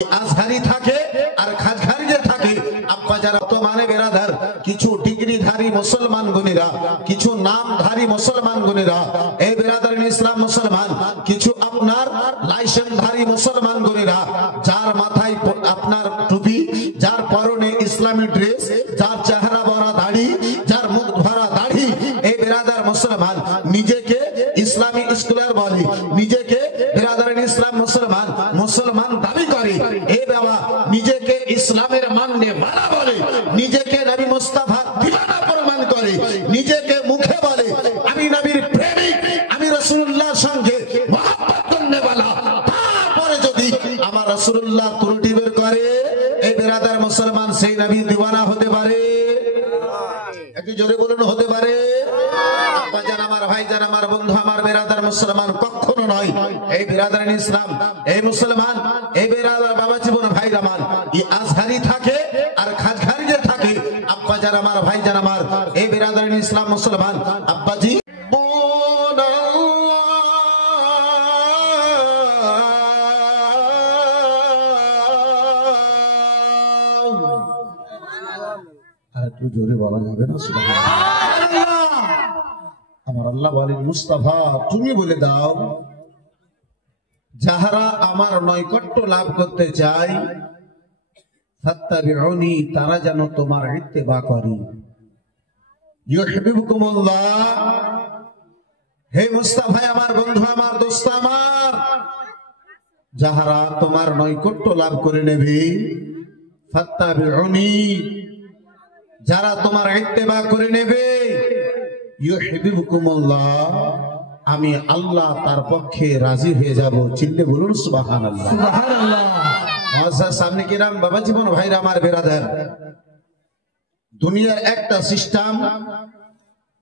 আজহারি থাকে আর খাজঘারিতে থাকে। আব্বা যারা বর্তমানে বেরাদার কিছু ডিগ্রিধারী মুসলমান গুণীরা, কিছু নামধারী মুসলমান গুণীরা, এই বেরাদার ইসলাম মুসলমান, কিছু আপনার লাইসেন্সধারী মুসলমান গুণীরা, যার মাথায় আপনার টুপি, যার পরনে ইসলামী ড্রেস, যার চেহারা ভরা দাড়ি, যার মুখ ভরা দাড়ি, এই বেরাদার মুসলমান নিজেকে ইসলামী স্কলার বলে, নিজেকে বেরাদার ইসলাম মুসলমান মুসলমান দাবি করে। এই বাবা নিজেকে ইসলামের মাননে মানা বলে, নিজেকে নবী মুস্তাফা দিওয়ানা প্রমাণ করে, নিজেকে মুখে বলে আমি নবীর প্রেমিক, আমি রাসূলুল্লাহর সঙ্গে মহব্বত করনে वाला। তারপরে যদি আমার রাসূলুল্লাহ ত্রুটি বের করে, এই বেরাদার মুসলমান সেই নবীর দিওয়ানা হতে পারে? একটু জোরে বলুন, হতে পারে? বাজান আমার ভাইজান আমার বন্ধু আমার বেরাদার মুসলমান কখনো নয়। এই বেরাদার ইসলাম, এই মুসলমান, এই বেরাদার বাবা জীবন ভাই আমার এই আজহারি থাকে আর খাজঘারিতে থাকে। আব্বা যান আমার ভাইজান আমার এই বেরাদার ইসলাম মুসলমান আব্বাজি আর একটু জোরে বলা যাবে না? আমার আল্লাহ বলেন মুস্তাফা তুমি বলে দাও, যাহারা আমার নৈকট্য লাভ করতে চায় ফাত্তাবিউনি, তারা যেন তোমার ইত্তেবা করে। ইউহিব্বুকুমুল্লাহ, হে মুস্তাফা আমার বন্ধু আমার দোস্ত আমার, যাহারা তোমার নৈকট্য লাভ করে নেবে, ফাত্তাবিউনি, যারা তোমার ইত্তেবা করে নেবে, ইউহিব্বুকুমুল্লাহ, আমি আল্লাহ তার পক্ষে রাজি হয়ে যাব। চিল্লে বলুন সুবহানাল্লাহ। সুবহানাল্লাহ। আচ্ছা সামনে কিরাম বাবা জীবন ভাইরা আমার বেরাদার, দুনিয়ার একটা সিস্টেম,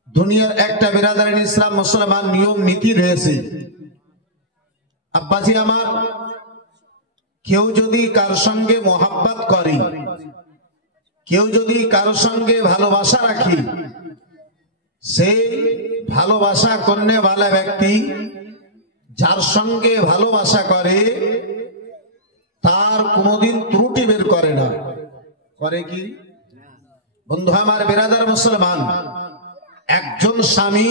দুনিয়ার একটা বেরাদার ইসলাম মুসলমান নিয়ম নীতি রয়েছে। আব্বাজি আমার, কেউ যদি কার সঙ্গে মোহাব্বত করে, কেউ যদি কারো সঙ্গে ভালোবাসা রাখি, সেই ভালোবাসা করনে वाला ব্যক্তি যার সঙ্গে ভালোবাসা করে তার কোনোদিন ত্রুটি বের করে না। করে কি বন্ধু আমার বেরাদার মুসলমান, একজন স্বামী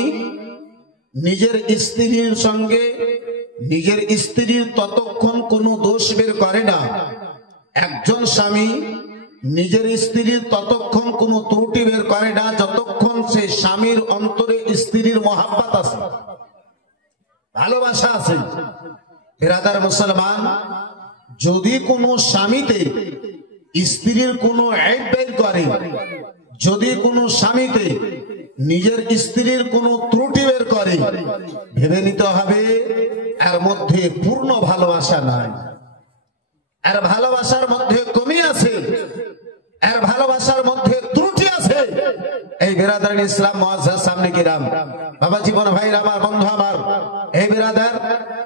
নিজের স্ত্রীর সঙ্গে নিজের স্ত্রীর ততক্ষণ কোনো দোষ বের করে না, একজন স্বামী নিজের স্ত্রীর ততক্ষণ কোনো ত্রুটি বের করে না যতক্ষণ সে স্বামীর অন্তরে স্ত্রীর মহাব্বত আছে, ভালোবাসা আছে। বেরাদার মুসলমান, যদি কোনো স্বামীতে স্ত্রীর কোনো আইব বের করে, যদি কোনো স্বামীতে নিজের স্ত্রীর কোনো ত্রুটি বের করে, ভেবে নিতে হবে এর মধ্যে পূর্ণ ভালোবাসা নাই, এর ভালোবাসার মধ্যে কমি আছে, এর ভালোবাসার মধ্যে ত্রুটি আছে। এই বেরাদার ইসলাম মুআজ্জাজ সামনে কিরাম বাবা জীবন ভাই আমার বন্ধু আমার, এই বেরাদার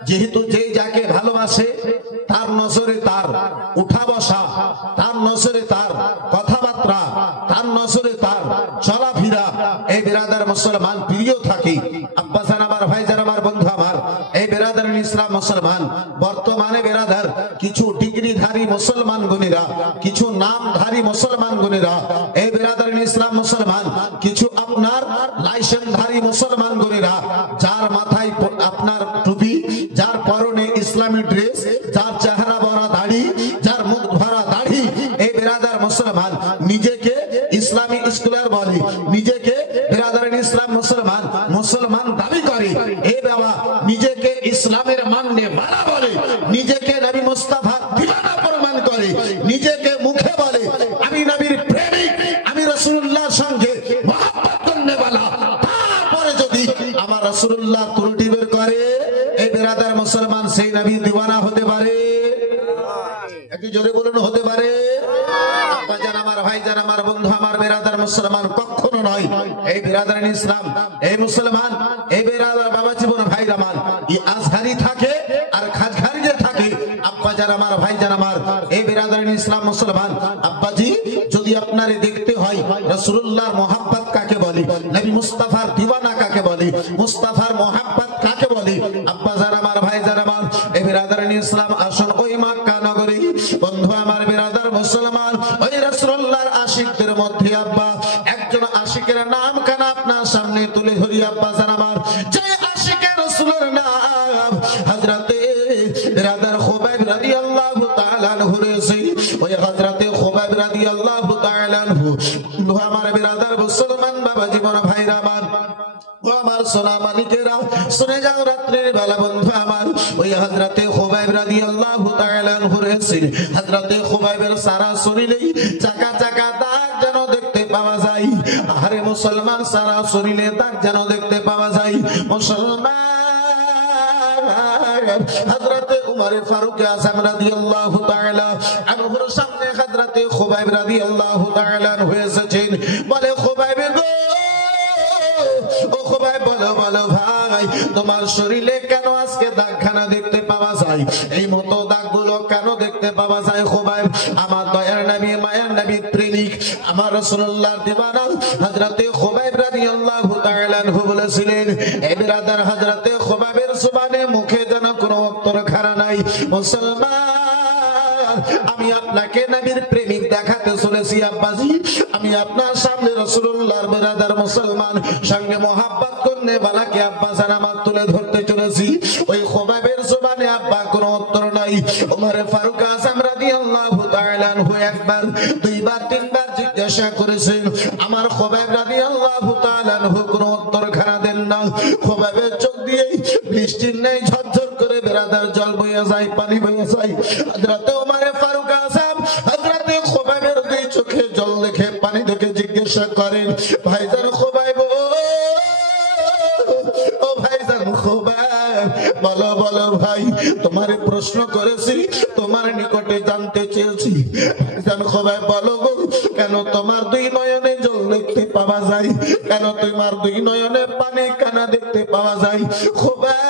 যেহেতু যেই যাকে ভালোবাসে তার নজরে তার উঠা বসা, তার নজরে তার কথাবার্তা, তার নজরে তার চলাফেরা, এই বেরাদার মুসলমান প্রিয় থাকে। আব্বাজান আমার ভাইজান আমার বন্ধু আমার, এই বেরাদার ইসলাম মুসলমান বর্তমানে বেরাদার কিছু ডিগ্রিধারী মুসলমান গুণীরা, কিছু নামধারী মুসলমান গুণীরা, এই বেরাদার ইসলাম মুসলমান, কিছু আপনার লাইসেন্সধারী মুসলমান গুণীরা, যার মাথায় আপনার টুপি, যার পরনে ইসলামী ড্রেস, যার চেহারা ভরা দাড়ি, যার মুখ ভরা দাড়ি, এই বেরাদার মুসলমান নিজেকে ইসলামী স্কলার বলে, নিজেকে বেরাদার ইসলাম মুসলমান মুসলমান দাবি করে। এই বাবা নিজেকে ইসলামের মাননে মানা বলে, নিজেকে নবী মুস্তাফা দিওয়ানা প্রমাণ করে, নিজেকে মুখে বলে আমি নবীর প্রেমিক, আমি রাসূলুল্লাহর সঙ্গে মহব্বত করনে वाला। তারপরে যদি আমার রাসূলুল্লাহ ত্রুটি বের করে, এই বেরাদার মুসলমান সেই নবীর দিওয়ানা হতে পারে? একটু জোরে বলুন, হতে পারে? বাজান আমার ভাইজান আমার বন্ধু আমার বেরাদার মুসলমান কখনো নয়। এই বেরাদার ইসলাম, এই মুসলমান, এই বেরাদার বাবা জীবন ভাই আমার এই আজহারি থাকে আর খাজঘারিতে থাকে। আব্বা যান আমার ভাইজান আমার এই বেরাদার ইসলাম মুসলমান আব্বাজি, যদি আপনারে দেখতে হয় রাসূলুল্লাহর মহব্বত কাকে বলে, নবী মুস্তাফার দিওয়ানা কাকে বলে, মুস্তাফার মহব্বত কাকে বলে, আব্বা যান আমার ভাইজান আমার এই বেরাদার ইসলাম আসুন ওই মক্কা নগরী বন্ধু আমার বিরাদার মুসলমান, ওই রাসূলুল্লাহর আশিকদের মধ্যে আব্বা একজন আশিকের নাম খানা আপনার সামনে তুলে ধরি আব্বা জান আমার। যে আশিকের রাসূলের নাম হযরতে বিরাদার খুবাইব রাদিয়াল্লাহু তাআলা আনহু রয়েছে। ওই হযরতে খুবাইব রাদিয়াল্লাহু তাআলা আনহু আমার বিরাদার মুসলমান বাবা জীবন ভাইরা আমার, ও আমার সোনা মালিকেরা শুনে যাও রাত্রির বেলা বন্ধু আমার, ওই হযরতে খুবাইব রাদিয়াল্লাহু তাআলা আনহু রয়েছে। হযরতে খুবাইবের সারা শরীরেই চাকা চাকা দাগ যেন দেখতে পাওয়া যায়। আরে মুসলমান, সারা শরীরে দাগ যেন দেখতে পাওয়া যায়। মুসলমান, হযরতে উমর ফারুক আযম রাদিয়াল্লাহু তাআলা আনহুর সামনে হযরতে খুবাইব রাদিয়াল্লাহু তাআলা আনহু এসেছেন। বলে খুবাইব গো, ও খুবাইব বলো বলো ভাই, তোমার শরীরে কেন আজকে দাগখানা দেখতে পাওয়া যায়? এই মতো দাগগুলো কেন দেখতে পাওয়া যায়? খুবাইব আমার দয়ার নবী মায়ার নবীর প্রেমিক আমার রাসূলুল্লাহর দিওয়ানা হযরতে খুবাইব রাদিয়াল্লাহু তাআলা আনহু বলেছিলেন, এ বিরাদার হযরতে খুবাইবের জবানে মুখে যেন কোনো অক্ষর খাড়া নাই। মুসলমান, আমি আপনাকে নবীর প্রেমিক দেখাতে চলেছি আব্বাজি। আমি আপনার সামনে রাসূলুল্লাহর বিরাদার মুসলমান সঙ্গে মোহাব্বত করনে বালাকে আব্বা জান আমার তুলে ধরতে চলেছি। ওই খুবাইবের জবানে আব্বা কোনো উত্তর নাই। ওমর ফারুক আযম রাদিয়াল্লাহু তাআলা আনহু একবার দুইবার তিনবার জিজ্ঞাসা করেছেন, আমার খুবাইব রাদিয়াল্লাহু তাআলা আনহু কোনো উত্তর খানা দেন না। খুবাইবের চোখ দিয়ে বৃষ্টির ন্যায় ঝরঝর করে বিরাদার জল বইয়া যায়, পানি বইয়া যায়। হযরতে ওমর ফারুক আযম হযরতে খুবাইবের দুই চোখে জল দেখে পানি দেখে জিজ্ঞাসা করেন, ভাইজান খুবাইব, ও ভাইজান খুবাইব, বলো বলো ভাই, তোমারে প্রশ্ন করেছি, তোমার নিকটে জানতে চেয়েছি। ভাইজান খুবাইব বলো গো, কেন তোমার দুই নয়নে জল দেখতে পাওয়া যায়? কেন তোমার দুই নয়নে পানি কানা দেখতে পাওয়া যায়? খুবাইব,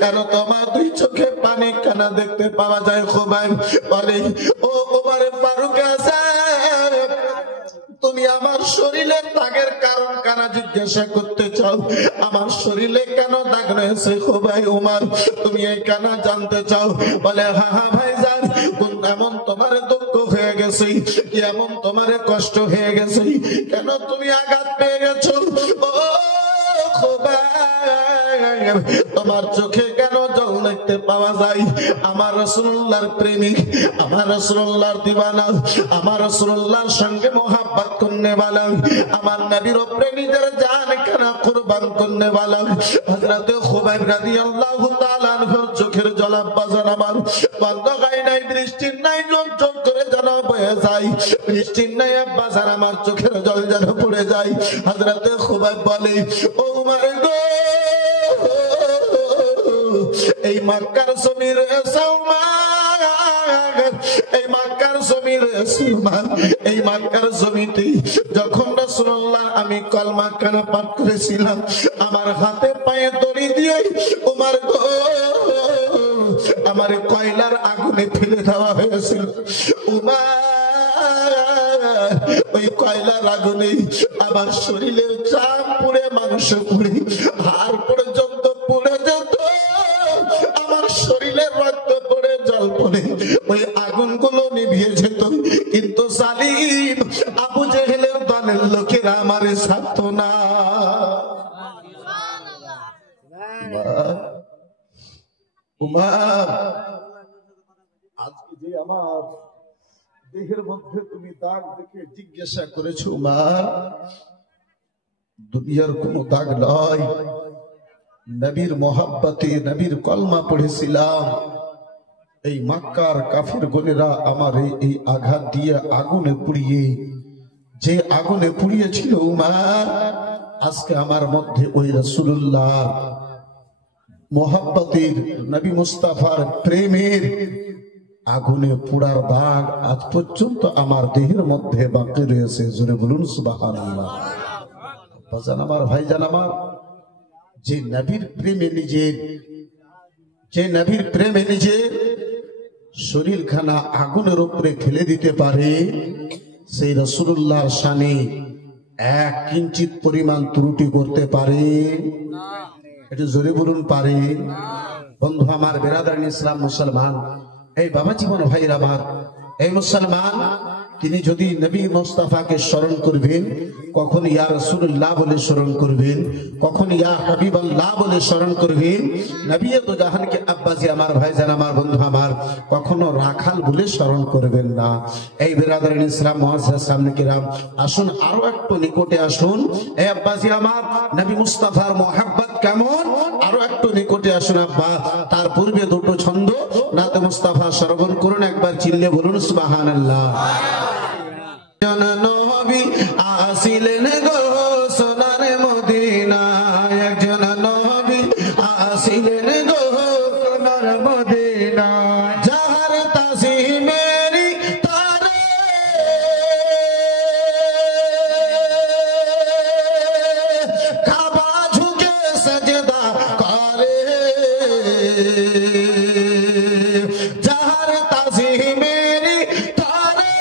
কেন তোমার দুই চোখে পানি কানা দেখতে পাওয়া যায়? খুবাইব বলে, ও ওমর ফারুক আযম, তুমি আমার শরীরে দাগের কারণ কানা জিজ্ঞাসা করতে চাও? আমার শরীরে কেন দাগ রয়েছে খুবাইব ওমর, তুমি এই কানা জানতে চাও? বলে, হ্যাঁ হ্যাঁ ভাইজান, কোন এমন তোমার দুঃখ হয়ে গেছে, কি এমন তোমার কষ্ট হয়ে গেছে, কেন তুমি আঘাত পেয়ে গেছো? ও খুবাইব, তোমার চোখে কেন জল দেখতে পাওয়া যায়? আমার রাসূলুল্লাহর প্রেমিক, আমার রাসূলুল্লাহর দিওয়ানা, আমার রাসূলুল্লাহর সঙ্গে মোহাব্বত করনে वाला, আমার নবীর উপরে নিজের জান খানা কুরবান করনে वाला হযরতে খুবাইব রাদিয়াল্লাহু তাআলা আনহুর চোখের জল বাজার আমার বন্ধ হয় নাই। বৃষ্টির নাই চোখ করে যেন বয়ে যায়, বৃষ্টির নাই বাজার আমার চোখের জল যেন পড়ে যায়। হযরতে খুবাইব বলে, ও উমর গো, এই মক্কার জমির সাওমান, এই মক্কার জমির সুরমান, এই মক্কার জমিতে যখন রাসূলুল্লাহ আমি কলমা কানা পাঠ করেছিলাম, আমার হাতে পায়ে দড়ি দিয়ে উমর গো আমার কয়লার আগুনে ফেলে দেওয়া হয়েছিল। উমর, ওই কয়লার আগুনে আমার শরীরের চাম পুড়ে, মাংস পুড়ে, হাড় পর্যন্ত পুড়ে যেত, আমার শরীরের রক্ত পড়ে, জল পড়ে, ওই আগুনগুলো নিভিয়ে যেত। কিন্তু জালিম আবু জেহেলের দলের লোকেরা আমারে ছাড়তো না। উমর, আজকে যে আমার দেহের মধ্যে তুমি দাগ দেখে জিজ্ঞাসা করেছো, উমর, দুনিয়ার কোনো দাগ নয়, নবীর মোহাব্বতে নবীর কলমা পড়েছিলাম। এই মক্কার কাফির গোনেরা আমার এই আঘাত দিয়ে আগুনে পুড়িয়ে, যে আগুনে পুড়িয়েছিল উমর, আজকে আমার মধ্যে ওই রাসূলুল্লাহ মোহাব্বতের নবী মুস্তাফার প্রেমের আগুনে পোড়ার দাগ আজ পর্যন্ত আমার দেহের মধ্যে বাকি রয়েছে। জোরে বলুন সুবহানাল্লাহ। বাজান আমার, ভাইজান আমার, যে নবীর প্রেমে নিজের, যে নবীর প্রেমে নিজের শরীরখানা আগুনের উপরে ফেলে দিতে পারে, সেই রাসূলুল্লাহর শানে এক কিঞ্চিত পরিমাণ ত্রুটি করতে পারে? এটা জোরে বলুন, পারে? বন্ধু আমার, বিরাদার ইসলাম মুসলমান, এই বাবা জীবন ভাইরা আমার, এই মুসলমান তিনি যদি নবী মুস্তাফাকে স্মরণ করবেন, কখন ইয়া রাসূলুল্লাহ বলে স্মরণ করবেন, কখন ইয়া হাবিবাল্লাহ বলে স্মরণ করবেন। নবী তো জাহানকে আব্বাসী আমার ভাইজান আমার বন্ধু আমার, কখনো রাখাল বলে স্মরণ করবেন না। এই বিরাদার ইসলাম মুআজ্জাজ সামনে কিরাম, আসুন আরো একটু নিকটে আসুন। এই আব্বাসী আমার, নবী মুস্তাফার মোহাব্বত কেমন, আরো একটু নিকটে আসুন আব্বা। তার পূর্বে দুটো ছন্দ নাতে মুস্তাফা শ্রবণ করুন, একবার চিল্লে বলুন সুবহানাল্লাহ। নবী আসিলেন গো সোনার মদিনায়, একজন নবী আসিলেন গো সোনার মদিনায়, যাহার তাজিমেরি তারে কাবা ঝুঁকে সাজদা করে, যাহার তাজিমেরি তারে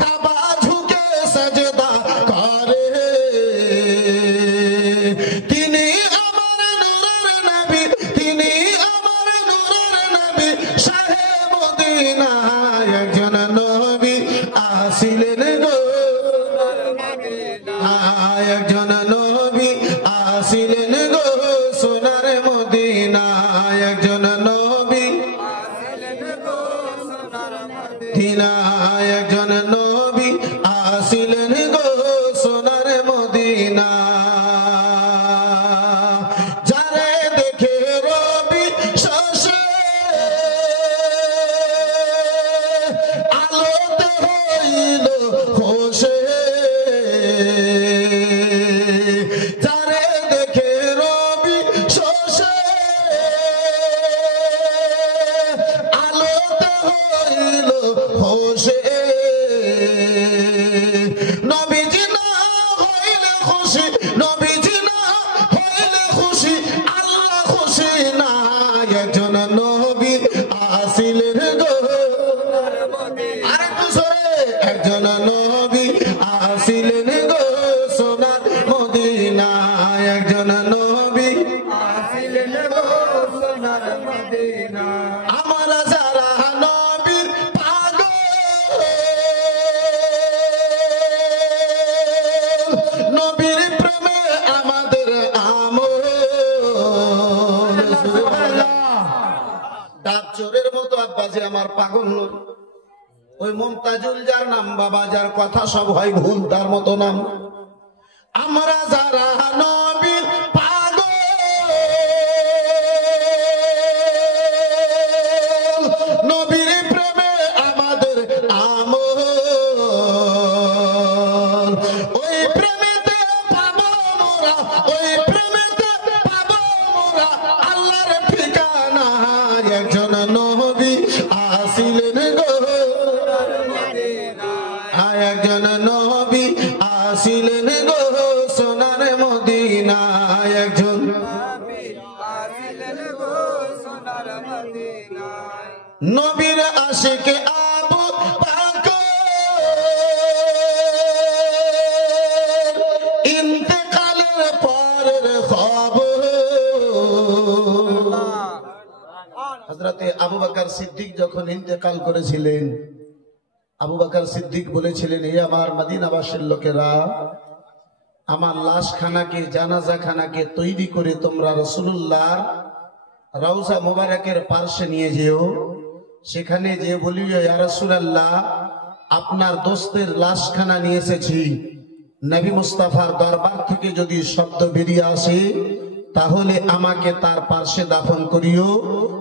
কাবা ঝুঁকে সাজদা করে, তিনি আমার নূরের নবী, তিনি আমার নূরের নবী, শাহে মদিনা, একজন নবী আসিলেন গো, একজন নবী আসিলেন গো সোনার মদিনা, একজন নবী মদিনা, একজন নবী আসিলেন গো সোনার মদিনা, যারে দেখে রবি শশে আলোতে হইল হোসে, যারে দেখে রবি শশে আলোতে হইল হোসে, নবীজি না হইলে খুশি, নবীজি না হইলে খুশি, আল্লাহ খুশি না, একজন নবী আসিলেন গো, আরেকটু জোরে, একজন নবী আসিলেন গো সোনার মদিনা, একজন নবী আসিলেন গো সোনার মদিনা, আমরা যারা নবীর পাগল, নবীর প্রেমে আমাদের আমল, ডাব চোরের মতো আব্বাসী আমার পাগল নয়, ওই মুমতাজুল যার নাম বাবা, যার কথা সব হয় ভুল, তার মতো নাম। আমরা যারা নবীর পাগল, নবীর প্রেমে আমাদের আমল, ওই প্রেমেতে পাবো মোরা, ওই প্রেমেতে পাবো মোরা আল্লাহর ঠিকানা, একজন নবী আসিলেন গো, একজন নবী আসিলেন গো সোনার মদিনা, একজন নবীর আশিকে আবু বকর ইন্তেকালের পরের খবর, হযরতে আবু বকর সিদ্দিক যখন ইন্তেকাল করেছিলেন, আবু বকর সিদ্দিক বলেছিলেন, এই আমার মদিনাবাসীর লোকেরা, আমার লাশ খানাকে, জানাজা খানাকে তৈরি করে তোমরা রাসূলুল্লাহ রওজা মুবারকের পার্শ্বে নিয়ে যেও, সেখানে যে বলিও ইয়া রাসূলুল্লাহ আপনার দোস্তের লাশখানা নিয়ে এসেছি, নবী মুস্তাফার দরবার থেকে যদি শব্দ বেরিয়ে আসে তাহলে আমাকে তার পার্শ্বে দাফন করিও,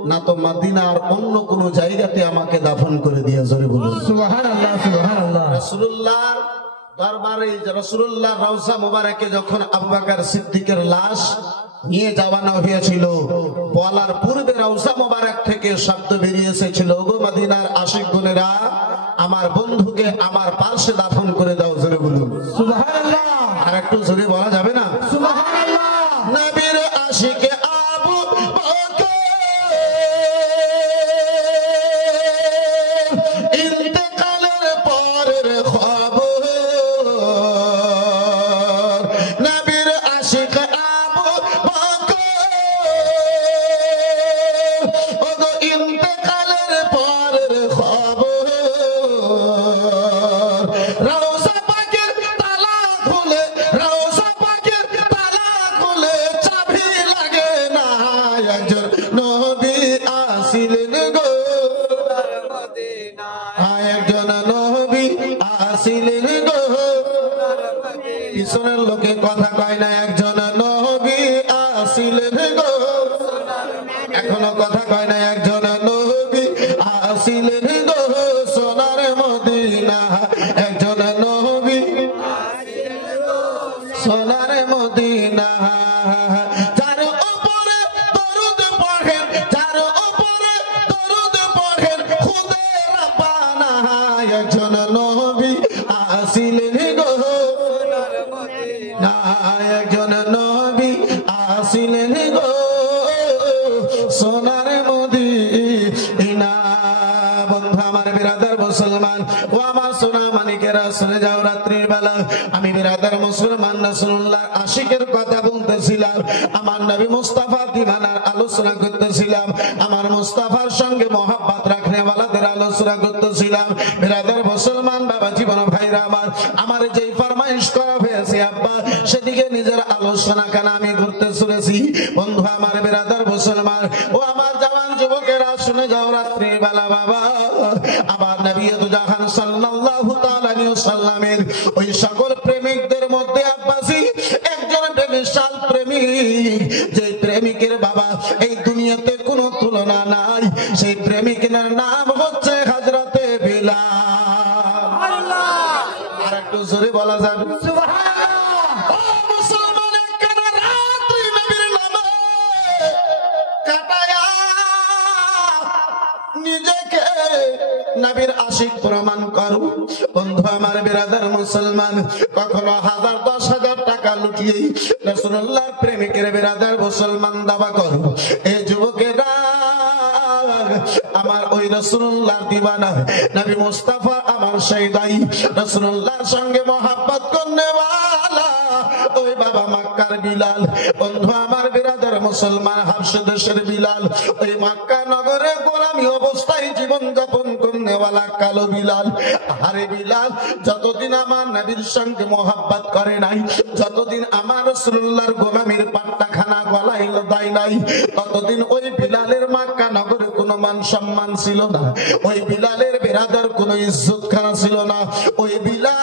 না তো মদিনার অন্য কোন জায়গাতে আমাকে দাফন করে দিও। জোরে বলুন সুবহানাল্লাহ, সুবহানাল্লাহ। রাসূলুল্লাহ দরবারে, রাসূলুল্লাহ রওজা মুবারকে যখন আবু বকর সিদ্দিকের লাশ নিয়ে যাওয়ানো হয়েছিল, বলার পূর্বে রওজা মুবারক থেকে শব্দ বেরিয়ে এসেছিল, ওগো মদিনার আশিক গুনেরা, আমার বন্ধুকে আমার পার্শ্বে দাফন করে দাও। জোরে বলুন সুবহানাল্লাহ। আর একটু জোরে বলা যাবে না? সুবহানাল্লাহ। নবীর আশিকে আবু বকর ইন্তেকালের পরের খবর, নবীর আশিকে এখনো কথা কয় না। একজন নবী আসিলেন গো সোনার মদিনা, একজন নবী সোনার মদিনা, যার উপরে দরুদ পড়েন, যার উপরে দরুদ পড়েন খুদে রাব্বানা, একজন নবী আসিলেন গো সোনার মদিনা, একজন নবী আসিলেন গো সোনার মদিনা। বন্ধু আমার বিরাদার মুসলমান ও আমার সোনা মানিকেরা, শুনে যাও রাত্রির বেলা আমি বিরাদার মুসলমান রাসূলুল্লাহ আশিকের কথা বলতেছিলাম, আমার নবী মুস্তাফা দিওয়ানার আলোচনা করতেছিলাম, আমার মুস্তাফার সঙ্গে মহব্বত রাখনে ওয়ালাদের আলোচনা করতেছিলাম। বিরাদার মুসলমান বাবা জীবন ভাইরা আমার যেই ফরমাইশ করা হয়েছে আব্বা, সেদিকে নিজের আলোচনা কেন আমি ঘুরতে শুনেছি। বন্ধু আমার বিরাদার মুসলমান ও আমার জওয়ান যুবকেরা, শুনে যাও রাত্রির বেলা বাবা আমার নবী জাহান সাল্লাল্লাহু তাআলা আলাইহি ওয়াসাল্লামের ওই সকল প্রেমিকদের মধ্যে আব্বাসি একজন বিশাল প্রেমিক, যে প্রেমিকের বাবা এই দুনিয়াতে কোনো তুলনা নাই, সেই প্রেমিকের নাম হচ্ছে হযরতে বিলাল। আর একটু জোরে বলা যাবে সুবহানাল্লাহ। ও মুসলমান, কেন রাত্রি নবীর নামে কাটায়া নিজেকে নবীর আশিক প্রমাণ করো। বন্ধু আমার বিরাদার মুসলমান, কখনো 1000-10,000 টাকা লুটিয়ে রাসূলুল্লাহর প্রেমিকের বিরাদার মুসলমান দাবা করো। এই যুবকেরা আমার ওই রাসূলুল্লাহর দিওয়ানা নবী মুস্তাফা আমার সেই দাই রাসূলুল্লাহর সঙ্গে মহব্বত করনে ওয়ালা ওই বাবা মক্কার বিলাল। বন্ধু আমার বিরাদার মুসলমান, হাবশ দেশের বিলাল, ওই মক্কা নগরে গোলামি অবস্থায় জীবন যাপন করনে ওয়ালা কালো বিলাল। আরে বিলাল যতদিন আমার নবীর সঙ্গে মহব্বত করে নাই, যতদিন আমার রাসূলুল্লাহর গোলামির পাট্টাখানা গলায় দেয় নাই, ততদিন ওই বিলালের মক্কা নগরে কোনো মান সম্মান ছিল না, ওই বিলালের বিরাদার কোনো ইজ্জত খানা ছিল না। ওই বিলাল,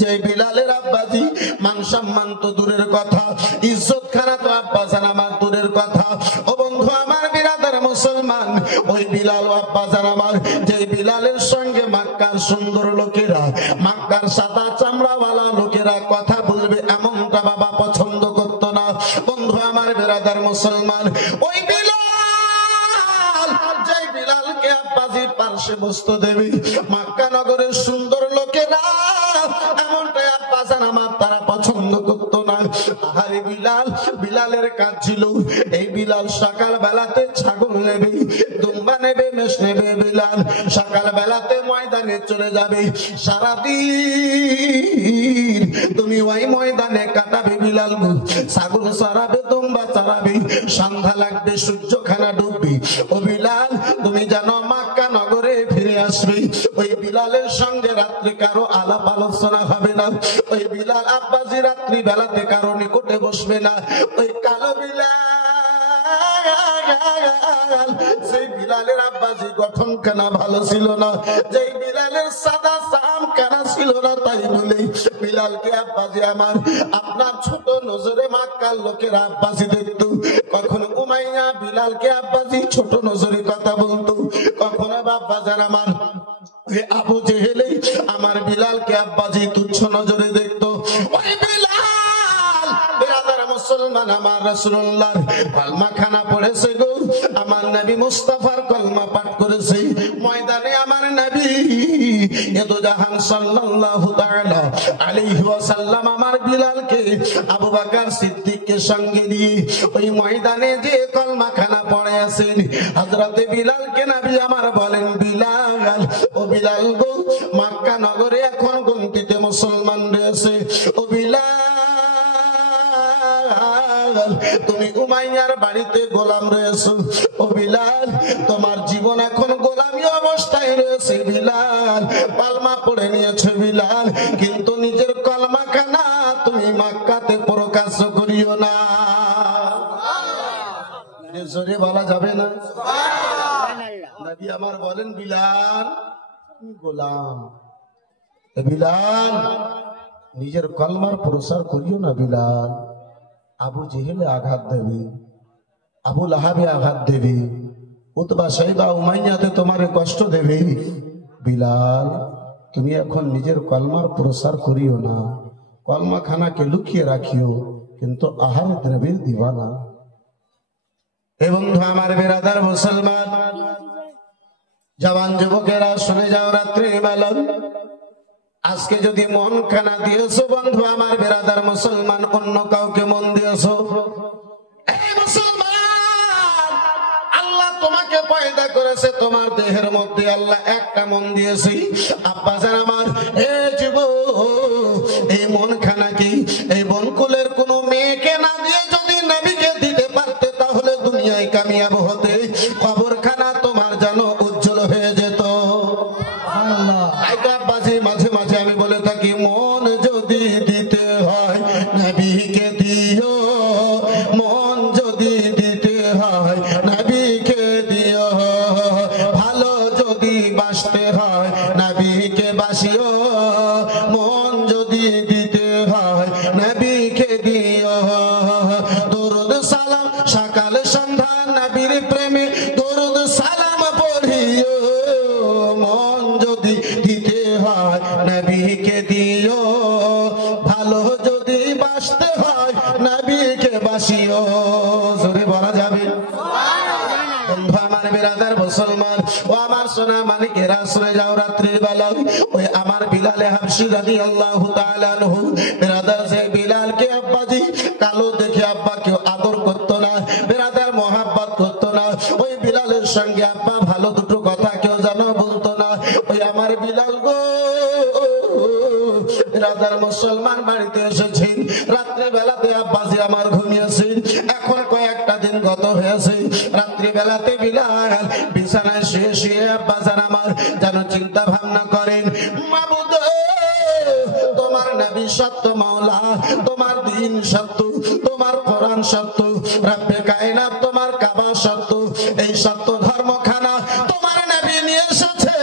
যে বিলালের আব্বাজি মান সম্মান তো দূরের কথা, ইজ্জত খানা তো আব্বাজান আমার দূরের কথা। ও বন্ধু আমার বিরাদার মুসলমান, ওই বিলাল আব্বাজান আমার, যে বিলালের সঙ্গে মক্কার সুন্দর লোকেরা, মক্কার সাদা চামড়াওয়ালা লোকেরা কথা বলবে এমনটা বাবা পছন্দ করত না। বন্ধু আমার বিরাদার মুসলমান, ওই বিলাল, যে বিলালকে আব্বাজির পার্শ্বে বসতে দেবে মক্কা নগরের সুন্দর লোকেরা, এমনটা আব্বাজান আমার তারা পছন্দ করত না। আরে বিলাল, বিলালের কাজ ছিল এই বিলাল সকাল বেলাতে ছাগল নেবে, দুম্বা নেবে, মেষ নেবে। বিলাল সকাল বেলাতে ময়দানে চলে যাবে, সারাদিন তুমি ওই ময়দানে কাটাবে বিলাল, ছাগল চড়াবে, দুম্বা চড়াবে, সন্ধ্যা লাগবে, সূর্য খানা ডুববে। ও বিলাল, তুমি জানো মক্কা নগরে ফিরে আসবে। ওই বিলালের সঙ্গে রাত্রি কারো আলাপ আলোচনা হবে না, ওই বিলাল আব্বাজি রাত্রি বেলাতে কারো নিকটে বসবে না। ওই কালো বিলাল, সেই বিলালের আব্বাজি গঠন কেনা ভালো ছিল না, যেই বিলালের সাদা সাম কেনা ছিল না, তাই বলে বিলালকে আব্বাজি আমার আপনার ছোট নজরে মক্কার লোকেরা আব্বাজি দেখত। কখনো উমাইয়া বিলালকে আব্বাজি ছোট নজরে কথা বলতো, কখনো আব্বাজান আমার আবু জেহেলে আমার বিলালকে আব্বাজি তুচ্ছ নজরে দেখতো। ওই বিলাল বিরাদার মুসলমান, আমার রাসূলুল্লাহ কলমা খানা পড়েছে গো, আমার নবী মুস্তাফার কলমা পাঠ করেছে ময়দানে। আমার নবী এতো জাহান সাল্লাল্লাহু তাআলা আলাইহি ওয়াসাল্লাম আমার বিলালকে আবু বকর সিদ্দিককে সঙ্গে দিয়ে ওই ময়দানে যে কলমা খানা পড়ে আছেন, হযরতে বিলালকে নবী আমার বলেন, বিলাল, ও বিলাল গো, মক্কা নগরে এখন গন্তিতে মুসলমান রয়েছে। ও বিলাল, তুমি উমাইয়ার বাড়িতে গোলাম রয়েছে। ও বিলাল, তোমার জীবন এখন গোলামি অবস্থায় রয়েছে। বিলাল, কলমা পড়ে নিয়েছে বিলাল, কিন্তু নিজের কলমা খানা তুমি মক্কাতে প্রকাশ করিও না। জোরে বলা যাবে না? নবী আমার বলেন, বিলাল গোলাম, বিলাল নিজের কলমার প্রসার করিও না বিলাল। আবু জেহেলে আঘাত দেবে, আবু লাহাবে আঘাত দেবে, উতবা সাইবা উমাইয়াতে তোমারে কষ্ট দেবে। বিলাল তুমি এখন নিজের কলমার প্রসার করিও না, কলমা খানাকে লুকিয়ে রাখিও, কিন্তু আহার দ্রব্যের দিবা না। এ বন্ধু আমার বেরাদার মুসলমান জওয়ান যুবকেরা শুনে যাও, রাত্রি বেলা আজকে যদি মন খানা দিয়েছো বন্ধু আমার বেরাদার মুসলমান, অন্য কাউকে মন দিয়েছো। আল্লাহ তোমাকে পয়দা করেছে, তোমার দেহের মধ্যে আল্লাহ একটা মন দিয়েছে। আব্বাজান আমার, এ যুবক, এই মন খানা কি এই বনকুলের কোন মেয়েকে না দিয়ে যদি নবীকে দিতে পারতে তাহলে দুনিয়ায় কামিয়াব হতে, কবরখানা তোমার যেন উজ্জ্বল হয়ে যেত। মাঝে মাঝে আমি বলে থাকি, মন যদি দিতে হয় নবীকে দিও, মন যদি দিতে হয় নবীকে দিও, ভালো যদি বাসতে হয় নবীকে বাসিও, মন যদি দিতে হয় নবীকে দিও। দরুদ সালাম সকাল সন্ধ্যা নবীর প্রেমে দরুদ সালাম পড়িও, মন যদি দিতে হয় নবীকে দিও, ভালো যদি বাসতে হয় নবীকে বাসিও। জোরে বলা যাবে? বন্ধু আমার বিরাদার মুসলমান ও আমার সোনা মানিকেরা শুনে যাও, রাত্রির বেলা ওই আমার বিলাল হাবশী রাদিয়াল্লাহু তাআলা আনহু বিরাদার, যে বিলালকে আব্বাজি কালো দেখে আব্বা কেউ আদর করতো না, বিরাদার মোহাব্বত করতো না। ওই বিলালের সঙ্গে আব্বা ভালো দুটো কথা কেউ জানো বলতো না। ওই আমার বিলাল গো বিরাদার মুসলমান বাড়িতে এসেছেন, রাত্রি বেলাতে আব্বাজি আমার ঘুমিয়েছেন। এখন কয়েকটা দিন গত হয়েছে, রাত্রি বেলাতে বিলাল বিছানায় শুয়ে শুয়ে আব্বাজান আমার যেন চিন্তা ভাবনা করেন, মাবুদ তোমার নবী সত্য, মাওলা তোমার দ্বীন সত্য, তোমার কোরআন সত্য, রব্বে কায়নাত তোমার কাবা সত্য, এই সত্য ধর্মখানা তোমার নবী নিয়ে এসেছে।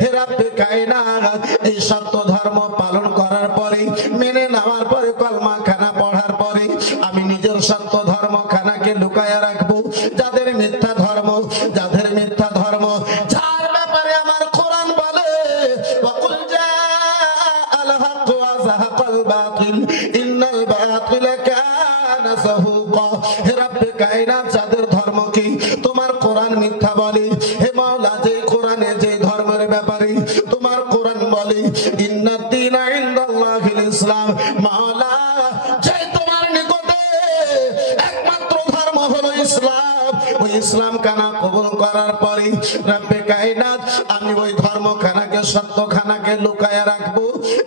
হে রব্বে কায়নাত, এই সত্য ধর্ম পালন করার পরে, মেনে নেওয়ার পরে, কলমা খানা পড়ার পরে আমি নিজের সত্য ধর্মখানাকে লুকায়া রাখবো। যাদের মিথ্যা ধর্ম, যাদের মিথ্যা ধর্ম, যার ব্যাপারে আমার কোরআন বলে ওয়াকুল জাআল হক ওয়া যাহাকাল বাতিল ইন্নাল বাতিলা কানা যাহুকা। হে রব্বে কায়নাত, যাদের ধর্ম কি তোমার কোরআন মিথ্যা বলে, হে মাওলা যে কোরআনে যে ধর্মের ব্যাপারে তোমার কোরআন বলে ইন্নাদ দীনা ইনদাল্লাহিল ইসলাম, মাওলা যে তোমার নিকটে একমাত্র ধর্ম হলো ইসলাম, ওই ইসলাম খানা কবুল করার পরে রব্বে কায়নাত আমি ওই ধর্মখানাকে সত্যখানাকে লুকায়া রাখবো।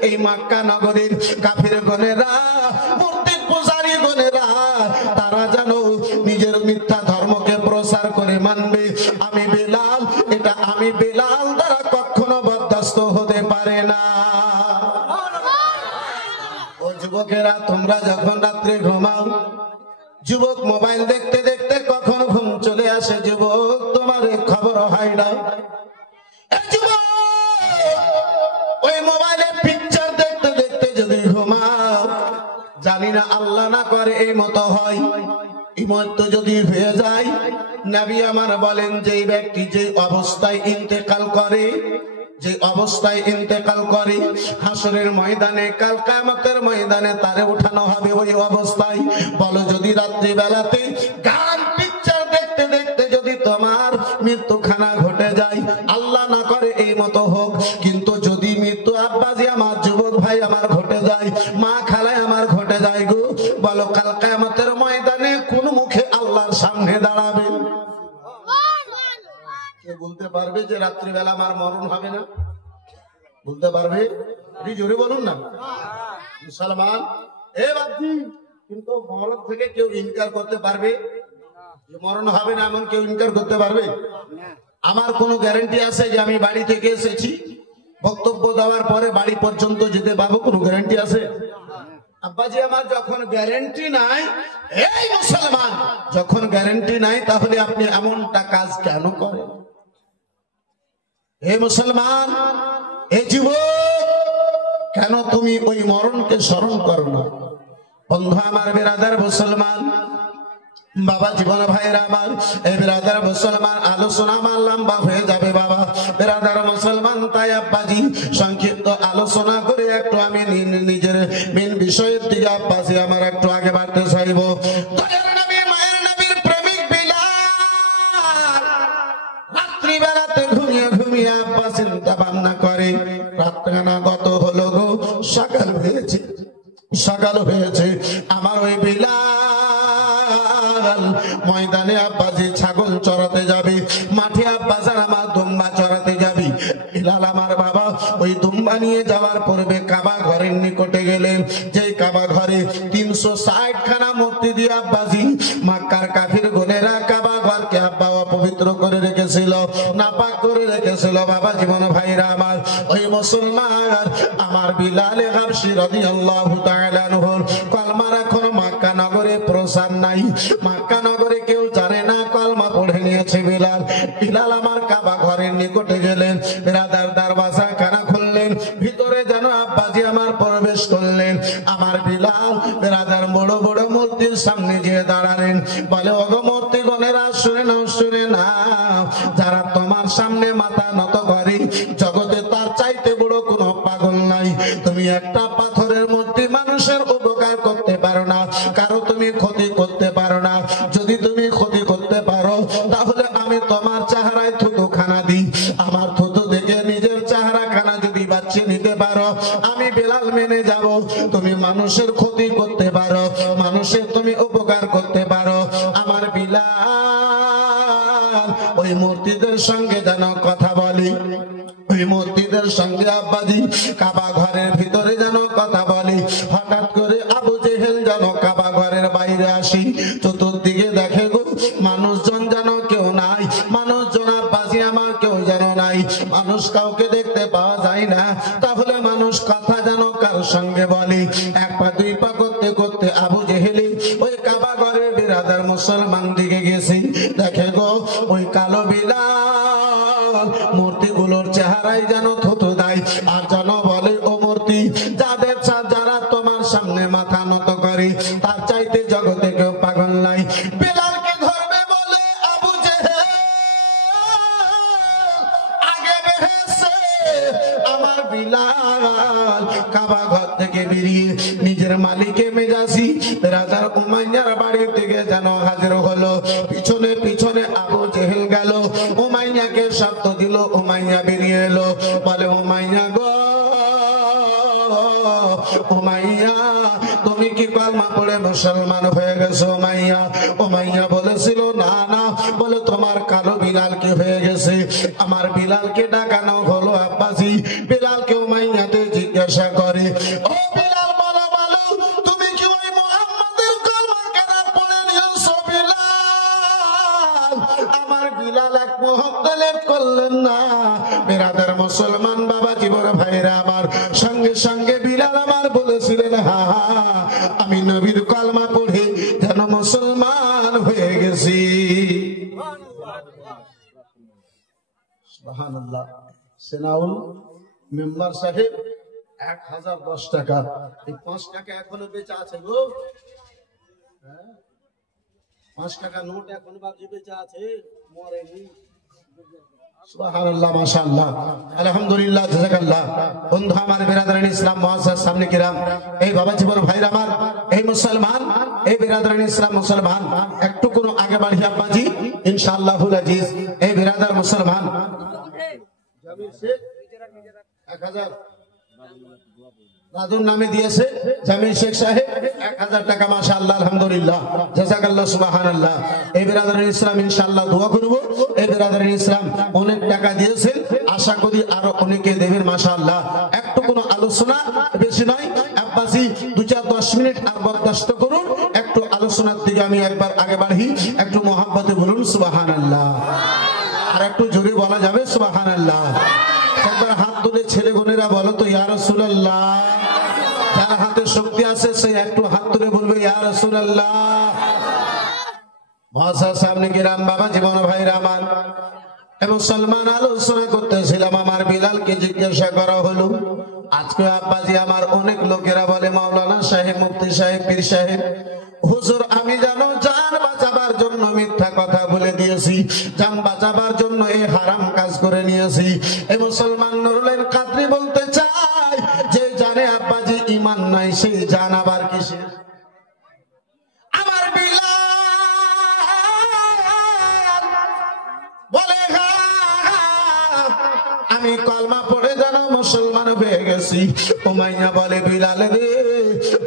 এই মক্কা নগরীর কাফির গণেরা, মূর্তি পূজারী গণেরা, তারা যেন নিজের মিথ্যা ধর্মকে প্রচার করে মানবে। আমি বেলাল, এটা আমি বেলাল দ্বারা কখনো বরদাস্ত হতে পারে না। ও যুবকেরা, তোমরা যখন রাত্রে ঘুমাও, যুবক মোবাইল দেখতে দেখতে কখন ঘুম চলে আসে, যুবক তোমার খবর হয় না। ওই মোবাইলে পিকচার দেখতে দেখতে যদি ঘুমাও, জানি না আল্লাহ না করে এই মতো হয়, এই মতো যদি হয়ে যায়। নবী আমার বলেন, যে ব্যক্তি যে অবস্থায় ইন্তেকাল করে, যে অবস্থায় ইন্তেকাল করে, হাসরের ময়দানে, কাল কিয়ামতের ময়দানে তারে উঠানো হবে ওই অবস্থায়। বলো, যদি রাত্রি বেলাতে গান পিকচার দেখতে দেখতে যদি তোমার মৃত্যুখানা ঘটে যায়, আল্লাহ না করে এই মতো হোক, কিন্তু যদি মৃত্যু আব্বাজি আমার, যুবক ভাই আমার ঘটে যায়, মা খালায় আমার ঘটে যায় গো, বলো কাল কিয়ামতের ময়দানে কোন মুখে আল্লাহর সামনে দাঁড়াবে? কে বলতে পারবে যে রাত্রিবেলা আমার মরণ হবে না? বলতে পারবে? জোরে বলুন না। মুসলমান এ বাপজি, কিন্তু মরণ থেকে কেউ ইনকার করতে পারবে যে মরণ হবে না, এমন কেউ ইনকার করতে পারবে? আমার কোনো গ্যারান্টি আছে যে আমি বাড়ি থেকে এসেছি, বক্তব্য দেওয়ার পরে বাড়ি পর্যন্ত যেতে পারবো? কোনো গ্যারান্টি আছে? আব্বাজি আমার যখন গ্যারান্টি নাই, এই মুসলমান যখন গ্যারান্টি নাই, তাহলে আপনি এমনটা কাজ কেন করেন? হে মুসলমান, হে যুবক, কেন তুমি ওই মরণকে স্মরণ করো না? বন্ধু আমার, বিরাদার মুসলমান বাবা, জীবন ভাইরা আমার, এই বিরাদার মুসলমান, আলোচনা আমার লম্বা হয়ে যাবে বাবা। বিরাদার মুসলমান, তাই আব্বাজি সংক্ষিপ্ত আলোচনা করে একটু আমি নিজের মেন বিষয়ের দিকে আব্বাজি আমার একটু আগে বাড়তে চাইব। দয়ার নবী, মায়ের নবীর প্রেমিক বিলাল রাত্রিবেলাতে ঘুমিয়ে ঘুমিয়ে আব্বা চিন্তা ভাবনা করে, রাতখানা গত হলো গো, সকাল হয়েছে, সকাল হয়েছে। আমার ওই বিলাল ময়দানে আব্বাজি ছাগল চড়াতে যাবে, মাঠে আব্বাজার আমার দুম্বা চড়াতে যাবি। বিলাল আমার বাবা ওই দুম্বা নিয়ে যাওয়ার পূর্বে কাবা ঘরের নিকটে গেলেন। যে কাবা ঘরে 360 খানা মূর্তি দিয়ে আব্বাজি মক্কার কাফির গোনেরা কাবা ঘরকে আব্বা অপবিত্র করে রেখেছিল, নাপাক করে রেখেছিল। বাবা, জীবন ভাইরা আমার, ওই মুসলমান আমার বিলাল হাবশী রাদিয়াল্লাহু তাআলা আনহু কলমার এখন মক্কা নগরে প্রচার নাই, মক্কা নগরে কেউ জানে না, কলমা পড়ে নিয়েছে বিলাল। বিলাল আমার কাবা ঘরের নিকটে গেলেন, বিরাদার দরওয়াজা খানা খুললেন, ভিতরে যেন আব্বাজি আমার প্রবেশ করলেন। আমার বিলাল বিরাদার বড় বড় মূর্তির সামনে গিয়ে দাঁড়ালেন, বলে ওগো মূর্তি গণেরা, শুনে নাও, শুনে নাও, যারা তোমার সামনে মাথা নত করে জগতে তার চাইতে বড় কোনো পাগল নাই। তুমি একটা পাথরের মূর্তি মানুষের উপকার করতে পারো না, কারো তুমি ক্ষতি করতে পারো না। যদি তুমি ক্ষতি করতে পারো তাহলে আমি তোমার চেহারায় থুতু খানা দিই, আমার থুতু দেখে নিজের চেহারা খানা যদি বাঁচিয়ে নিতে পারো আমি বিলাল মেনে যাব। তুমি মানুষের ক্ষতি করতে পারো, মানুষের তুমি উপকার করতে পারো। আমার বিলাল ওই মূর্তিদের সঙ্গে যেন কথা বলি, ওই মূর্তিদের সঙ্গে আব্বাজি কাবা ঘরের ভিতরে যেন কথা বলি। হঠাৎ করে আবু জেহেল যেন কাবা ঘরের বাইরে আসি, চতুর্দিকে দেখে গো মানুষজন যেন কেউ নাই, মানুষজন আব্বাজি আমার কেউ যেন নাই, মানুষ কাউকে দেখতে পাওয়া যায় না। তাহলে মানুষ কথা যেন কার সঙ্গে বলি। এক পা দুই পা করতে করতে আবু জেহেলি ওই কাবা ঘরের বিরাদার মুসলমান দিকে গেছি, দেখে গো ওই কালো বিলাল মূর্তিগুলোর চেহারায় যেন থুতু দেয় আর যেন বলে, ও মূর্তি, যাদের যারা তোমার সামনে মাথা নত করে তার চাইতে জগতে কেউ পাগল নাই। বিলালকে ধরবে বলে আবু জেহেল আগে বেহেছে। আমার বিলাল কাবা ঘর থেকে বেরিয়ে নিজের মালিকে মেজাজি রাজার উমাইয়ার বাড়ির দিকে যেন হাজির হলো। পিছনে পিছনে আবু জেহেল গেল, উমাইয়াকে শব্দ দিল, উমাইয়া বেরিয়ে এলো, বলে উমাইয়া গো, উমাইয়া তুমি কি কলমা পড়ে মুসলমান হয়ে গেছো? উমাইয়া উমাইয়া বলেছিল না না, বলে তোমার কালো বিলাল কি হয়ে গেছে? আমার বিলালকে ডাকানো হলো আব্বাসি। বিলালকে উমাইয়াতে জিজ্ঞাসা করে, ও বিলাল বলো বলো, তুমি কি ওই মুহাম্মাদের কলমা কেন পড়ে নিয়েছো? বিলাল আমার বিলাল এক মুহূর্ত লেট করলেন না। বিরাদার মুসলমান বাবা, জীবন ভাইরা আমার, সঙ্গে সঙ্গে বিলাল আমার বলেছিলেন, হা আমি নবীর কলমা পড়ে যেন মুসলমান হয়ে গেছি। সুবহানাল্লাহ। সেনাউল মেম্বার সাহেব 1010 টাকা, এই 5 টাকা এখনো বেচা আছে গো, 5 টাকা নোট এখন বাকি বেচা আছে, মরেনি। সুবহানাল্লাহ, মাশাআল্লাহ, আলহামদুলিল্লাহ, জাযাকাল্লাহ। বন্ধু আমার, বিরাদরান ইসলাম মুআজ্জাজ সামনে কিরাম, এই বাবা জীবন ভাইরা আমার, এই মুসলমান, এই বিরাদরান ইসলাম মুসলমান, একটু কোন আগে বাড়ি আব্বাজি ইনশাআল্লাহুল আজিজ। এই বিরাদার মুসলমান জামিল শেখ 1000 রাজুর নামে দিয়েছে, জামিল শেখ সাহেব 1000 টাকা, মাশাআল্লাহ, আলহামদুলিল্লাহ, জাযাকাল্লাহ, সুবহানাল্লাহ। এই বিরাদরান ইসলাম ইনশাআল্লাহ দোয়া করব। এই বিরাদরান ইসলাম অনেক টাকা দিয়েছেন, আশা করি আরো অনেকে দেবেন, মাশাআল্লাহ। একটু কোনো আলোচনা, বেশি নয় আব্বাসি, 2-4-10 মিনিট আর বরদাস্ত করুন। একটু আলোচনার দিকে আমি একবার আগে বাড়ি, একটু মহব্বতে বলুন সুবহানাল্লাহ, আর একটু জোরে বলা যাবে সুবহানাল্লাহ। একবার হাত তুলে ছেলে বোনেরা বলো তো ইয়া রাসূলুল্লাহ। যার হাতে শক্তি আছে সে একটু হাত তুলে বলবে ইয়া রাসূলুল্লাহ। মুআজ্জাজ সামনে কিরাম, বাবা জীবন ভাইরা আমার, মুসলমান আলোচনা করতেছিলাম। আমার বিলালকে জিজ্ঞাসা করা হলো, আজকে আব্বাজি আমার অনেক লোকেরা বলে মাওলানা সাহেব, মুফতি সাহেব, পীর সাহেব, হুজুর আমি জানো জান বাঁচাবার জন্য মিথ্যা কথা বলে দিয়েছি, জান বাঁচাবার জন্য এই হারাম কাজ করে নিয়েছি। এই মুসলমান নুরুল কাদরি বলতে চাই যে জানে আব্বাজি ঈমান নাই সেই জান আবার কিসের? আমার বিলাল বলে আমি কলমা পড়ে জানো মুসলমান হয়ে গেছি। উমাইয়া বলে বিলাল রে,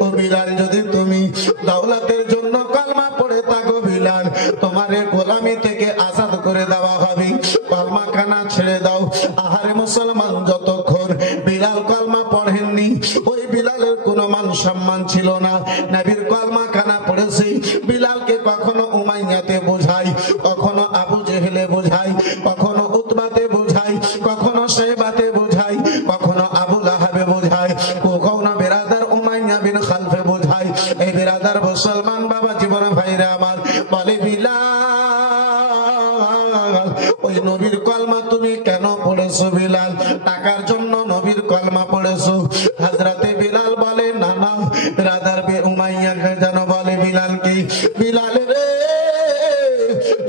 ও বিলাল যদি তুমি দৌলতের জন্য কলমা পড়ে থাকো বিলাল, তোমারে গোলামি থেকে আজাদ করে দেওয়া হবে, কলমা খানা ছেড়ে দাও। আহারে মুসলমান, যতক্ষণ বিলাল কলমা পড়েননি ওই বিলালের কোনো মান সম্মান ছিল না। নবীর কলমা খানা পড়েছে, বিলালকে কখনো উমাইয়াতে বোঝাই, কখনো আবু জেহেলে বোঝাই, কখনো উতবাতে বোঝাই, কখনো শেবাতে বোঝাই, কখনো আবু লাহাবে বোঝাই, কখনো বেরাদার উমাইয়া বিন খালফে বোঝাই। এই বেরাদার মুসলমান বাবা জীবন ভাইরা আমার বলে বিলাল ওই নবীর কলমা তুমি কেন পড়েছো বিলাল? টাকার জন্য নবীর কলমা পড়েছো? হযরতে বিলাল বলে না না, বেরাদার উমাইয়া যেন বলে বিলালকে, বিলাল রে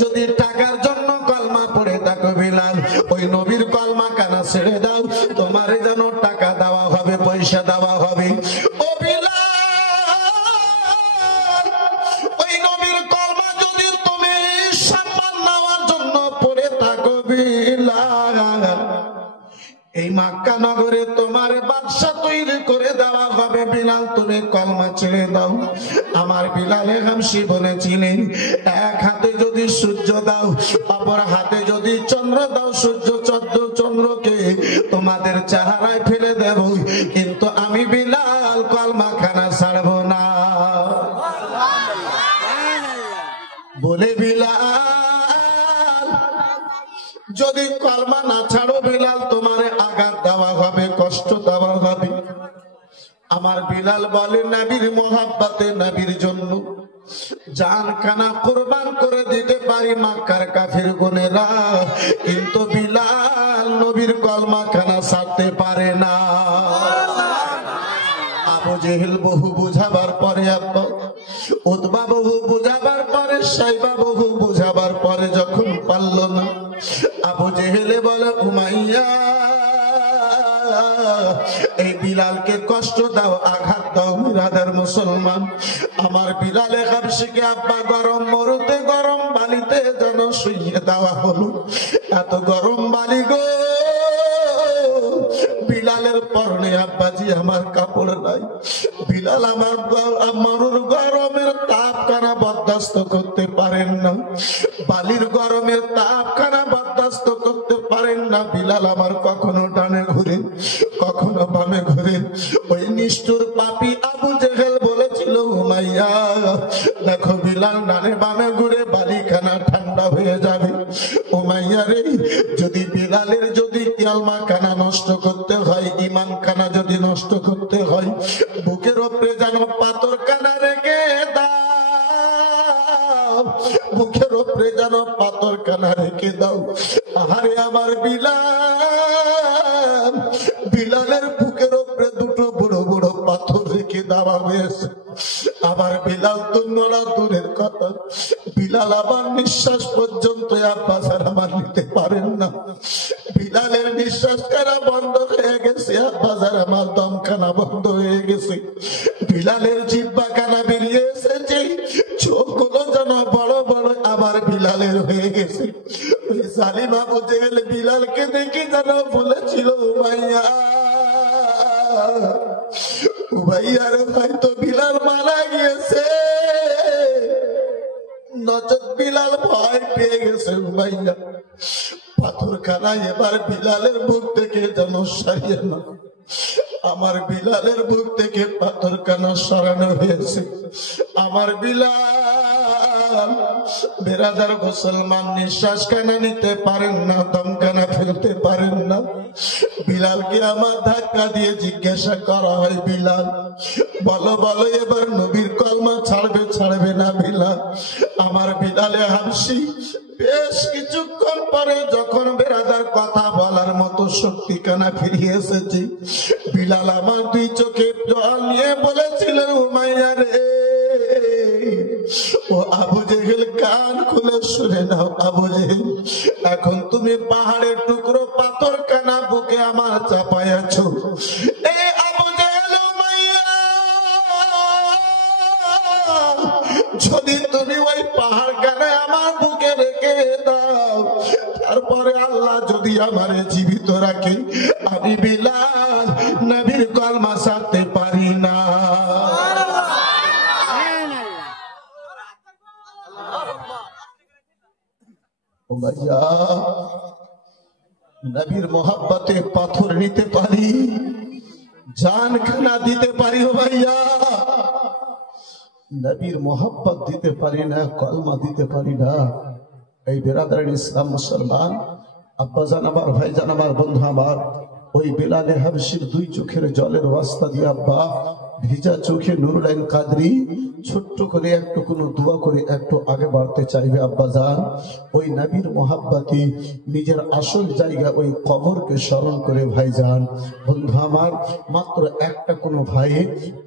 যদি টাকার জন্য কলমা পড়ে থাকো বিলাল, ওই নবীর কলমা কানা ছেড়ে দাও, তোমার যেন টাকা দেওয়া হবে, পয়সা দেওয়া হবে। ও বিলাল ওই নবীর কলমা যদি তুমি সম্মান নেওয়ার জন্য পড়ে থাকো বিলাল, এই মক্কা নগরে তোমার বাদশা তৈরি করে দেওয়া হবে বিলাল, তুমি কলমা ছেড়ে দাও। আমার বিলাল হামসি বলেছিলেন এক হাতে যদি সূর্য দাও, অপর হাতে যদি চন্দ্র দাও, সূর্য চন্দ্রকে তোমাদের চেহারায় ফেলে দেব, কিন্তু আমি বিলাল কলমা খানা ছাড়ব না। বলে বিলাল যদি কলমা না ছাড়ো বিলাল, তোমার আঘাত দেওয়া হবে, কষ্ট দেওয়া হবে। আমার বিলাল বলে নবীর মোহাব্বতে, নবীর জন্য জান খানা কুরবান করে দিতে পারি মক্কার কাফির গুনেরা, কিন্তু বিলাল নবীর কলমা খানা ছাড়তে পারে না। আবু জেহেল বহু বুঝাবার পরে, আব্বা উতবা বহু বুঝাবার পরে, সাইবা বহু বুঝাবার পরে যখন পারল না, আবু জেহেলে বলে উমাইয়া এই বিলালকে কষ্ট দাও, আঘাত দাও। বিরাদার মুসলমান, আমার বিলালে হাবশিকে আব্বা গরম মরুতে গরম বালিতে যেন শুইয়ে দেওয়া হলো। এত গরম বালি গো, বিলালের পরনে আব্বাজি আমার কাপড় নাই। বিলাল আমার মরুর গরমের তাপ কানা বরদাস্ত করতে পারেন না, বালির গরমের তাপ কানা বরদাস্ত করতে পারেন না। বিলাল আমার কখনো ডানে ঘুরে, কখনো বামে ঘুরে। ওই নিষ্ঠুর পাপী আবু জেহেল বলেছিল উমাইয়া দেখো বিলাল ডানে বামে ঘুরে, বালিখানা ঠান্ডা হয়ে যাবে। উমাইয়া রে, যদি বিলালের যদি কলমা খানা নষ্ট করতে হয়, ঈমান খানা যদি নষ্ট করতে হয়, বুকের উপরে যেন পাথর কানা রেখে দাও, বুকের উপরে যেন পাথর কানা রেখে দাও। আরে আমার বিলাল, বিলালের বুকের উপরে দুটো বড় বড় পাথর রেখে দেওয়া হয়েছে। আবার বিলাল তো নড়া দূরের কথা, বিলাল আবার নিঃশ্বাস পর্যন্ত আব্বাস আর আমার নিতে পারেন না। বিলালের নিঃশ্বাস কারা বন্ধ হয়ে গেছে, আব্বাস আর আমার দমখানা বন্ধ হয়ে গেছে। বিলালের জিহ্বা কানা বেরিয়ে এসেছে, চোখগুলো যেন বড় বড় আবার বিলালের হয়ে গেছে। ওই জালিমা বুঝে গেলে বিলালকে দেখি যেন বলেছিল উমাইয়া, উমাইয়ার ভাই তো বিলাল মারা গিয়েছে। নচেত বিলাল ভয় পেয়ে গেছে। উমাইয়া পাথর খানা এবার বিলালের বুক থেকে যেন সরিয়ে না, আমার বিলালের বুক থেকে পাথর কানা সরানো হয়েছে। আমার বিলাল বেরাদার মুসলমান নিঃশ্বাস কানা নিতে পারেন না, দম কানা ফেলতে পারেন না। বিলালকে আমার ধাক্কা দিয়ে জিজ্ঞাসা করা হয়, বিলাল বলো বলো এবার নবীর কলমা ছাড়বে ছাড়বে না বিলাল? আমার বিলালে হাবশি বেশ কিছুক্ষণ পরে যখন বেরাদার কথা বলার মতো শক্তি কানা ফিরিয়ে এসেছি। বিলাল আমার দুই চোখে জল নিয়ে বলেছিলেন, উমাইয়া রে, ও আবু জেহেল, কান খুলে শুনে নাও। আবু জেহেল, এখন তুমি পাহাড়ের টুকরো পাথর কানা বুকে আমার চাপাইয়াছো। এই আবু জেহেল, উমাইয়া, যদি তুমি ওই পাহাড় কানে আমার বুকে রেখে দাও, তারপরে আল্লাহ যদি আমারে জীবিত রাখে, আমি বিলাল নবীর কলমা ছাড়তে পারি না। নবীর মোহাব্বতে পাথর নিতে পারি, জান খানা দিতে পারি। ও ভাইয়া, নবীর মোহাব্বত দিতে পারি না, কলমা দিতে পারি না। এই বেরাদার ইসলাম মুসলমান আব্বাজান আমার, ভাইজান আমার, বন্ধু আমার, ওই বিলালে হাবশির দুই চোখের জলের ওয়াস্তা দিয়ে আব্বা ভিজা চোখে নুরুল কাদরি ছোট্ট করে একটু কোনো দোয়া করে একটু আগে বাড়তে চাইবে। আব্বাজান, ওই নবীর মোহাব্বতে নিজের আসল জায়গা ওই কবরকে স্মরণ করে ভাইজান, বন্ধু আমার, মাত্র একটা কোনো ভাই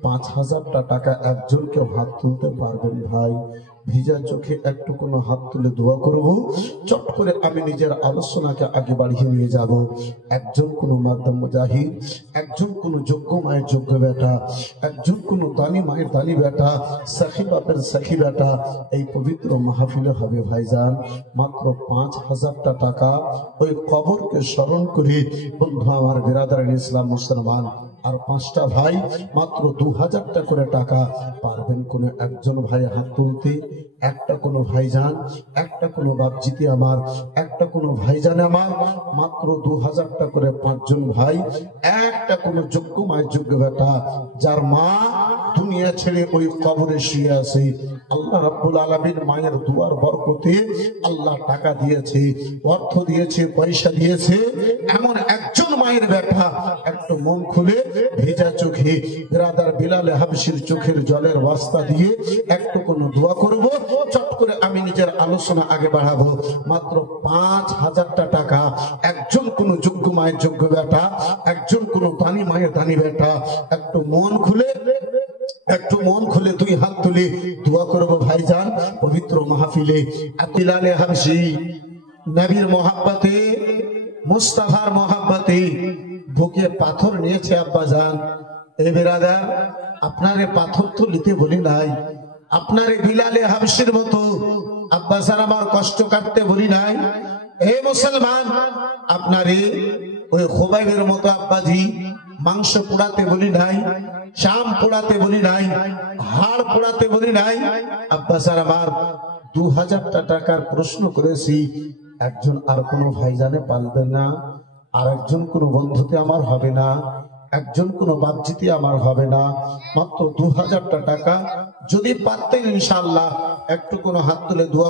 ৫,০০০ টাকা একজনকে হাত তুলতে পারবেন ভাই? ভিজা চোখে একটু কোনো হাত তুলে দোয়া করব। চট করে আমি নিজের আলোচনাকে আগে বাড়িয়ে নিয়ে যাব। একজন কোনো মাধ্যম মুজাহিদ, একজন কোনো যোগ্য মায়ের যোগ্য বেটা, একজন কোনো দানি মায়ের দানি বেটা, সাখী বাপের সাখী বেটা এই পবিত্র মাহফিলে হবে ভাইজান। মাত্র ৫,০০০ টাকা ওই কবরকে স্মরণ করে, বন্ধু আমার বিরাদার ইসলাম মুসলমান, আর ৫টা ভাই মাত্র ২,০০০ করে টাকা পারবেন কোন একজন ভাই হাত তুলতে? একটা কোনো ভাইজান, একটা কোনো বাপজিতে আমার, একটা কোনো ভাইজানে আমার, মাত্র ২,০০০ করে ৫জন ভাই, একটা কোনো যোগ্য মায়ের যোগ্য বেটা যার মা দুনিয়া ছেড়ে ওই কবরে শুয়ে আছে, আল্লাহ রাব্বুল আলামিন মায়ের দুয়ার বরকতে আল্লাহ টাকা দিয়েছে, অর্থ দিয়েছে, পয়সা দিয়েছে, এমন একজন মায়ের বেটা একটু মন খুলে ভিজা চোখে বিরাদার বিলালে হাবশির চোখের জলের ওয়াস্তা দিয়ে একটু কোনো দোয়া করব। চট করে আমি নিজের আলোচনা আগে বাড়াবো। মাত্র ৫,০০০ টাকা একজন কোনো যোগ্য মায়ের যোগ্য বেটা, একজন কোনো দানি মায়ের দানি বেটা একটু মন খুলে দুই হাত তুলে দোয়া করবো ভাইজান পবিত্র মাহফিলে। বিলালে হাবশি নবীর মোহাব্বতে, মুস্তাফার মোহাব্বতে বুকে পাথর নিয়েছে। আব্বাজান, এই বিরাদার, আপনারে পাথর তো নিতে বলি নাই, আপনারে বিলালে হাবশির মতো আব্বাজান আমার কষ্ট কাটতে বলি নাই। এই মুসলমান, আপনারে ওই খুবাইবের মতো আব্বাজি মাংস পোড়াতে বলি নাই, শাম পোড়াতে বলি নাই, হাড় পোড়াতে বলি নাই। আব্বাজান আমার ২,০০০ টাকার প্রশ্ন করেছি, একজন আর কোনো ভাইজানে পারবে না, আর একজন কোনো বন্ধুতে আমার হবে না, একজন কোনো বাপজিতে আমার হবে না। মাত্র ২,০০০ টাকা যদি পারতেন ইনশাআল্লাহ একটু কোনো হাত তুলে দোয়া।